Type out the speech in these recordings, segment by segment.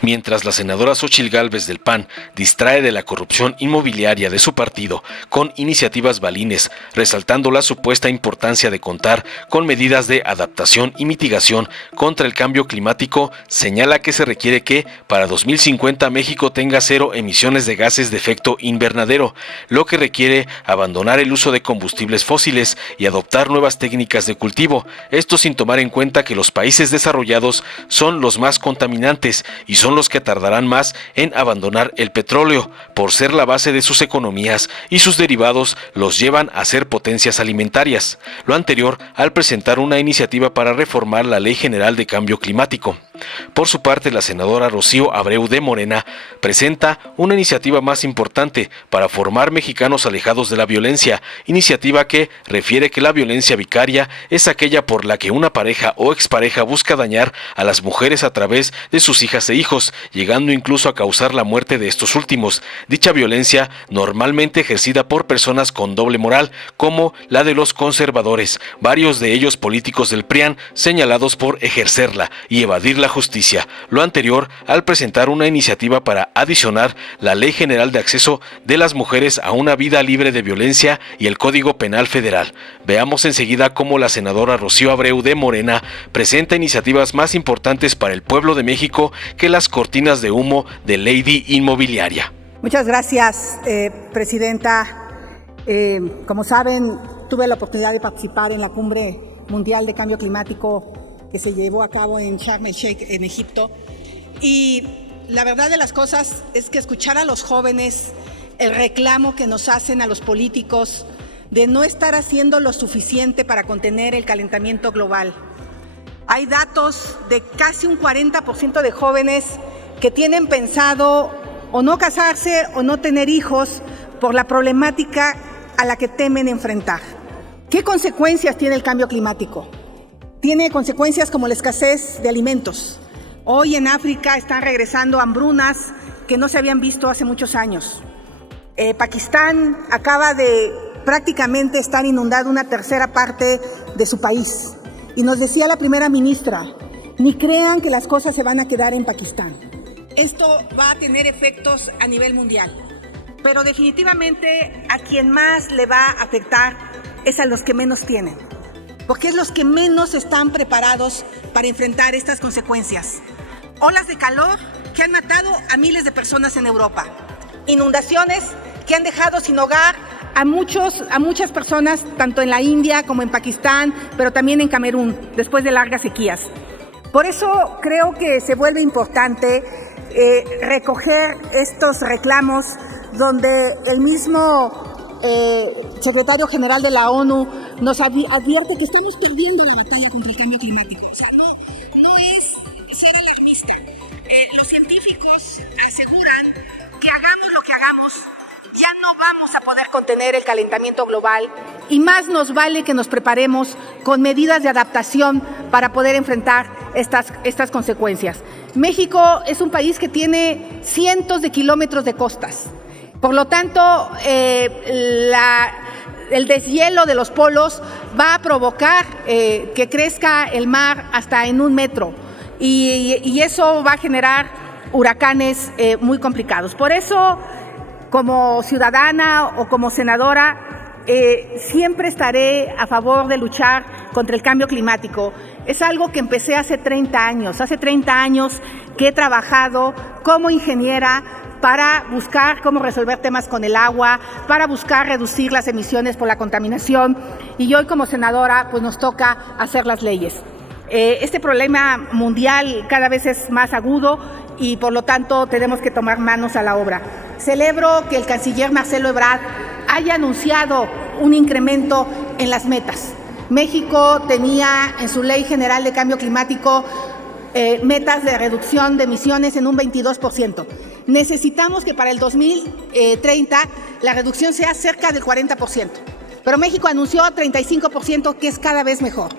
Mientras la senadora Xóchitl Gálvez del PAN distrae de la corrupción inmobiliaria de su partido con iniciativas balines, resaltando la supuesta importancia de contar con medidas de adaptación y mitigación contra el cambio climático, señala que se requiere que para 2050 México tenga cero emisiones de gases de efecto invernadero, lo que requiere abandonar el uso de combustibles fósiles y adoptar nuevas técnicas de cultivo, esto sin tomar en cuenta que los países desarrollados son los más contaminantes y son los que tardarán más en abandonar el petróleo, por ser la base de sus economías y sus derivados los llevan a ser potencias alimentarias. Lo anterior al presentar una iniciativa para reformar la Ley General de Cambio Climático. Por su parte, la senadora Rocío Abreu de Morena presenta una iniciativa más importante para formar mexicanos alejados de la violencia, iniciativa que refiere que la violencia vicaria es aquella por la que una pareja o expareja busca dañar a las mujeres a través de sus hijas e hijos, llegando incluso a causar la muerte de estos últimos. Dicha violencia, normalmente ejercida por personas con doble moral, como la de los conservadores, varios de ellos políticos del PRIAN, señalados por ejercerla y evadir la justicia. Lo anterior al presentar una iniciativa para adicionar la Ley General de Acceso de las Mujeres a una vida libre de violencia y el Código Penal Federal. Veamos enseguida cómo la senadora Rocío Abreu de Morena presenta iniciativas más importantes para el pueblo de México que las cortinas de humo de Lady Inmobiliaria. Muchas gracias, Presidenta. Como saben, tuve la oportunidad de participar en la Cumbre Mundial de Cambio Climático que se llevó a cabo en Sharm el Sheikh, en Egipto. Y la verdad de las cosas es que escuchar a los jóvenes el reclamo que nos hacen a los políticos de no estar haciendo lo suficiente para contener el calentamiento global. Hay datos de casi un 40% de jóvenes que tienen pensado o no casarse o no tener hijos por la problemática a la que temen enfrentar. ¿Qué consecuencias tiene el cambio climático? Tiene consecuencias como la escasez de alimentos. Hoy en África están regresando hambrunas que no se habían visto hace muchos años. Pakistán acaba de prácticamente estar inundado una tercera parte de su país. Y nos decía la primera ministra, ni crean que las cosas se van a quedar en Pakistán. Esto va a tener efectos a nivel mundial. Pero definitivamente a quien más le va a afectar es a los que menos tienen. Porque es los que menos están preparados para enfrentar estas consecuencias. Olas de calor que han matado a miles de personas en Europa. Inundaciones que han dejado sin hogar a muchas personas, tanto en la India como en Pakistán, pero también en Camerún, después de largas sequías. Por eso creo que se vuelve importante recoger estos reclamos donde el mismo secretario general de la ONU nos advierte que estamos perdiendo la batalla contra el cambio climático. O sea, no es ser alarmista. Los científicos aseguran que hagamos lo que hagamos, ya no vamos a poder contener el calentamiento global y más nos vale que nos preparemos con medidas de adaptación para poder enfrentar estas consecuencias. México es un país que tiene cientos de kilómetros de costas. Por lo tanto, el deshielo de los polos va a provocar que crezca el mar hasta en 1 metro y eso va a generar huracanes muy complicados. Por eso, como ciudadana o como senadora, siempre estaré a favor de luchar contra el cambio climático. Es algo que empecé hace 30 años. Hace 30 años que he trabajado como ingeniera para buscar cómo resolver temas con el agua, para buscar reducir las emisiones por la contaminación. Y hoy como senadora pues nos toca hacer las leyes. Este problema mundial cada vez es más agudo y por lo tanto tenemos que tomar manos a la obra. Celebro que el canciller Marcelo Ebrard haya anunciado un incremento en las metas. México tenía en su Ley General de Cambio Climático metas de reducción de emisiones en un 22%. Necesitamos que para el 2030 la reducción sea cerca del 40%. Pero México anunció 35%, que es cada vez mejor.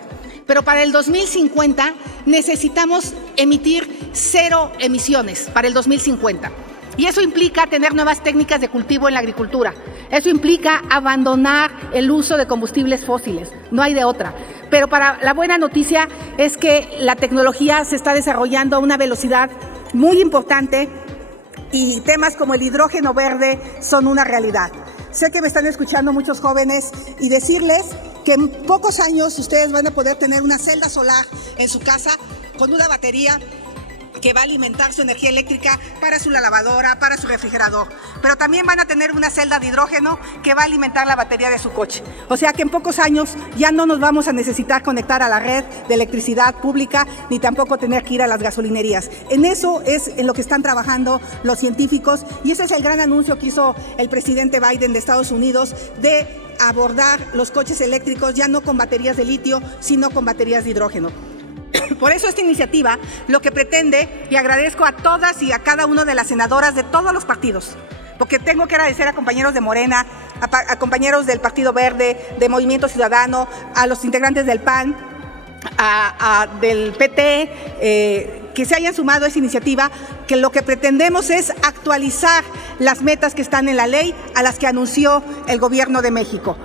Pero para el 2050 necesitamos emitir 0 emisiones para el 2050. Y eso implica tener nuevas técnicas de cultivo en la agricultura. Eso implica abandonar el uso de combustibles fósiles. No hay de otra. Pero la buena noticia es que la tecnología se está desarrollando a una velocidad muy importante y temas como el hidrógeno verde son una realidad. Sé que me están escuchando muchos jóvenes y decirles que en pocos años ustedes van a poder tener una celda solar en su casa con una batería que va a alimentar su energía eléctrica para su lavadora, para su refrigerador. Pero también van a tener una celda de hidrógeno que va a alimentar la batería de su coche. O sea que en pocos años ya no nos vamos a necesitar conectar a la red de electricidad pública, ni tampoco tener que ir a las gasolinerías. En eso es en lo que están trabajando los científicos, y ese es el gran anuncio que hizo el presidente Biden de Estados Unidos de abordar los coches eléctricos ya no con baterías de litio, sino con baterías de hidrógeno. Por eso esta iniciativa lo que pretende, y agradezco a todas y a cada una de las senadoras de todos los partidos, porque tengo que agradecer a compañeros de Morena, a compañeros del Partido Verde, de Movimiento Ciudadano, a los integrantes del PAN, del PT, que se hayan sumado a esa iniciativa, que lo que pretendemos es actualizar las metas que están en la ley a las que anunció el Gobierno de México.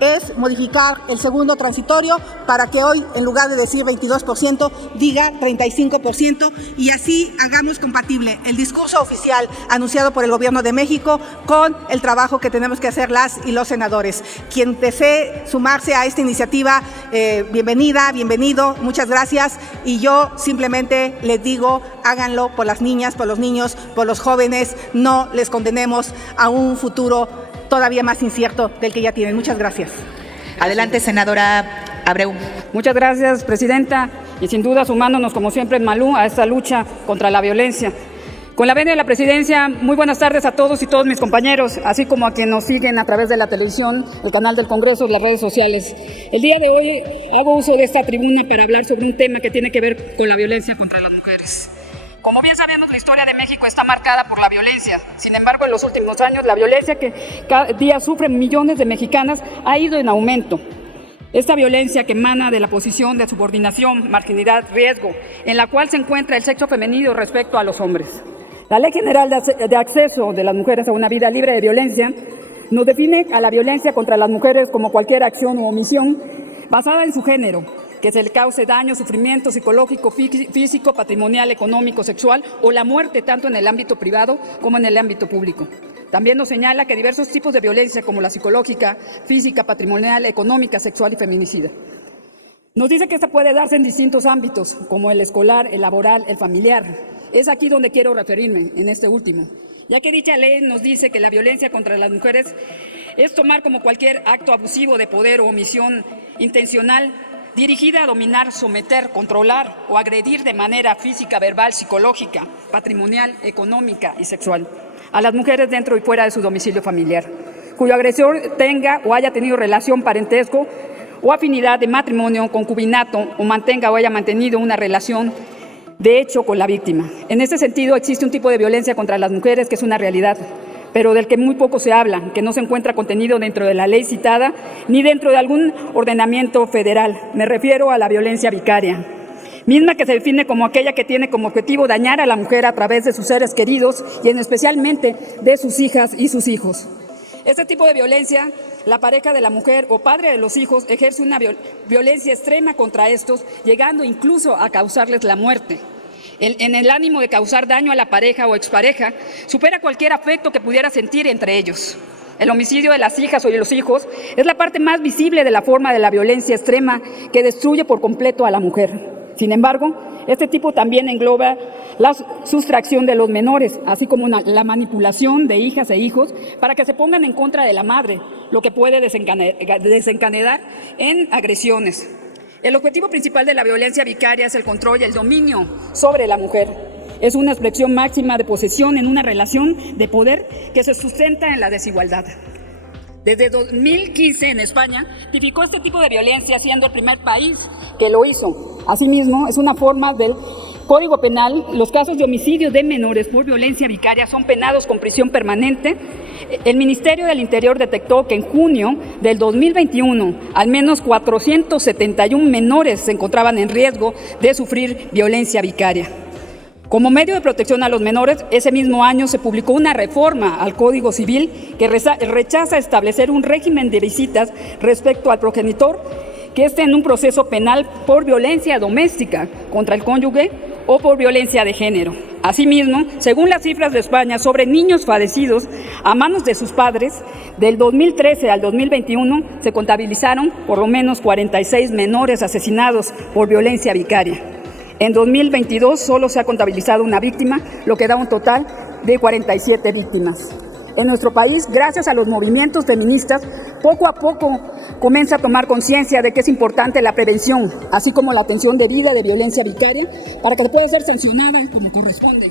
Es modificar el segundo transitorio para que hoy, en lugar de decir 22%, diga 35%, y así hagamos compatible el discurso oficial anunciado por el Gobierno de México con el trabajo que tenemos que hacer las y los senadores. Quien desee sumarse a esta iniciativa, bienvenida, bienvenido, muchas gracias, y yo simplemente les digo, háganlo por las niñas, por los niños, por los jóvenes, no les condenemos a un futuro todavía más incierto del que ya tienen. Muchas gracias. Adelante, senadora Abreu. Muchas gracias, presidenta, y sin duda sumándonos como siempre en Malú a esta lucha contra la violencia. Con la venia de la presidencia, muy buenas tardes a todos y todos mis compañeros, así como a quienes nos siguen a través de la televisión, el canal del Congreso y las redes sociales. El día de hoy hago uso de esta tribuna para hablar sobre un tema que tiene que ver con la violencia contra las mujeres. Como bien sabemos, la historia de México está marcada por la violencia. Sin embargo, en los últimos años, la violencia que cada día sufren millones de mexicanas ha ido en aumento. Esta violencia que emana de la posición de subordinación, marginalidad, riesgo, en la cual se encuentra el sexo femenino respecto a los hombres. La Ley General de Acceso de las Mujeres a una Vida Libre de Violencia nos define a la violencia contra las mujeres como cualquier acción u omisión basada en su género, que se le cause daño, sufrimiento psicológico, físico, patrimonial, económico, sexual o la muerte tanto en el ámbito privado como en el ámbito público. También nos señala que diversos tipos de violencia como la psicológica, física, patrimonial, económica, sexual y feminicida. Nos dice que esta puede darse en distintos ámbitos como el escolar, el laboral, el familiar. Es aquí donde quiero referirme, en este último, ya que dicha ley nos dice que la violencia contra las mujeres es tomar como cualquier acto abusivo de poder o omisión intencional dirigida a dominar, someter, controlar o agredir de manera física, verbal, psicológica, patrimonial, económica y sexual a las mujeres dentro y fuera de su domicilio familiar, cuyo agresor tenga o haya tenido relación, parentesco o afinidad de matrimonio, concubinato o mantenga o haya mantenido una relación de hecho con la víctima. En este sentido, existe un tipo de violencia contra las mujeres que es una realidad, pero del que muy poco se habla, que no se encuentra contenido dentro de la ley citada ni dentro de algún ordenamiento federal. Me refiero a la violencia vicaria, misma que se define como aquella que tiene como objetivo dañar a la mujer a través de sus seres queridos y en especialmente de sus hijas y sus hijos. Este tipo de violencia, la pareja de la mujer o padre de los hijos ejerce una violencia extrema contra estos, llegando incluso a causarles la muerte. En el ánimo de causar daño a la pareja o expareja, supera cualquier afecto que pudiera sentir entre ellos. El homicidio de las hijas o de los hijos es la parte más visible de la forma de la violencia extrema que destruye por completo a la mujer. Sin embargo, este tipo también engloba la sustracción de los menores, así como la manipulación de hijas e hijos para que se pongan en contra de la madre, lo que puede desencadenar en agresiones. El objetivo principal de la violencia vicaria es el control y el dominio sobre la mujer. Es una expresión máxima de posesión en una relación de poder que se sustenta en la desigualdad. Desde 2015 en España tipificó este tipo de violencia, siendo el primer país que lo hizo. Asimismo, es una forma del Código Penal. Los casos de homicidio de menores por violencia vicaria son penados con prisión permanente. El Ministerio del Interior detectó que en junio del 2021 al menos 471 menores se encontraban en riesgo de sufrir violencia vicaria. Como medio de protección a los menores, ese mismo año se publicó una reforma al Código Civil que rechaza establecer un régimen de visitas respecto al progenitor que esté en un proceso penal por violencia doméstica contra el cónyuge o por violencia de género. Asimismo, según las cifras de España sobre niños fallecidos a manos de sus padres, del 2013 al 2021 se contabilizaron por lo menos 46 menores asesinados por violencia vicaria. En 2022 solo se ha contabilizado una víctima, lo que da un total de 47 víctimas. En nuestro país, gracias a los movimientos feministas, poco a poco comienza a tomar conciencia de que es importante la prevención, así como la atención debida de violencia vicaria, para que pueda ser sancionada como corresponde,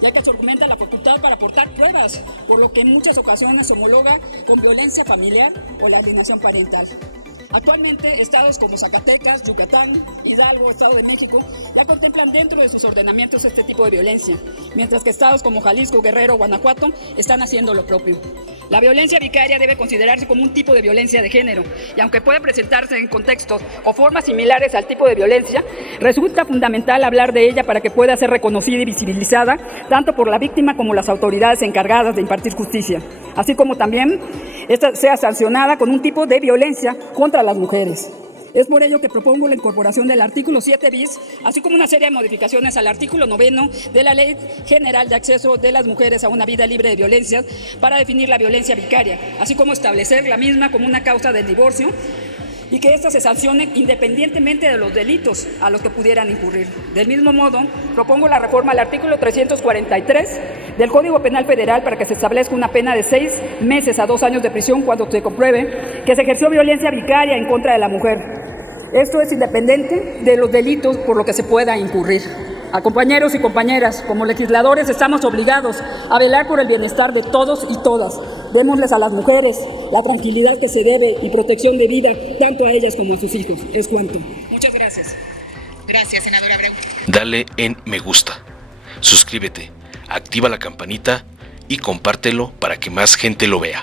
ya que se aumenta la facultad para aportar pruebas, por lo que en muchas ocasiones se homologa con violencia familiar o la alienación parental. Actualmente, estados como Zacatecas, Yucatán, Hidalgo, Estado de México, ya contemplan dentro de sus ordenamientos este tipo de violencia, mientras que estados como Jalisco, Guerrero, Guanajuato están haciendo lo propio. La violencia vicaria debe considerarse como un tipo de violencia de género, y aunque puede presentarse en contextos o formas similares al tipo de violencia, resulta fundamental hablar de ella para que pueda ser reconocida y visibilizada tanto por la víctima como las autoridades encargadas de impartir justicia, así como también esta sea sancionada con un tipo de violencia contra las mujeres. Es por ello que propongo la incorporación del artículo 7 bis, así como una serie de modificaciones al artículo 9 de la Ley General de Acceso de las Mujeres a una Vida Libre de Violencias para definir la violencia vicaria, así como establecer la misma como una causa del divorcio y que ésta se sancione independientemente de los delitos a los que pudieran incurrir. Del mismo modo, propongo la reforma al artículo 343 del Código Penal Federal para que se establezca una pena de 6 meses a 2 años de prisión cuando se compruebe que se ejerció violencia vicaria en contra de la mujer. Esto es independiente de los delitos por los que se pueda incurrir. A compañeros y compañeras, como legisladores estamos obligados a velar por el bienestar de todos y todas. Démosles a las mujeres la tranquilidad que se debe y protección de vida, tanto a ellas como a sus hijos. Es cuanto. Muchas gracias. Gracias, senadora Abreu. Dale en me gusta, suscríbete, activa la campanita y compártelo para que más gente lo vea.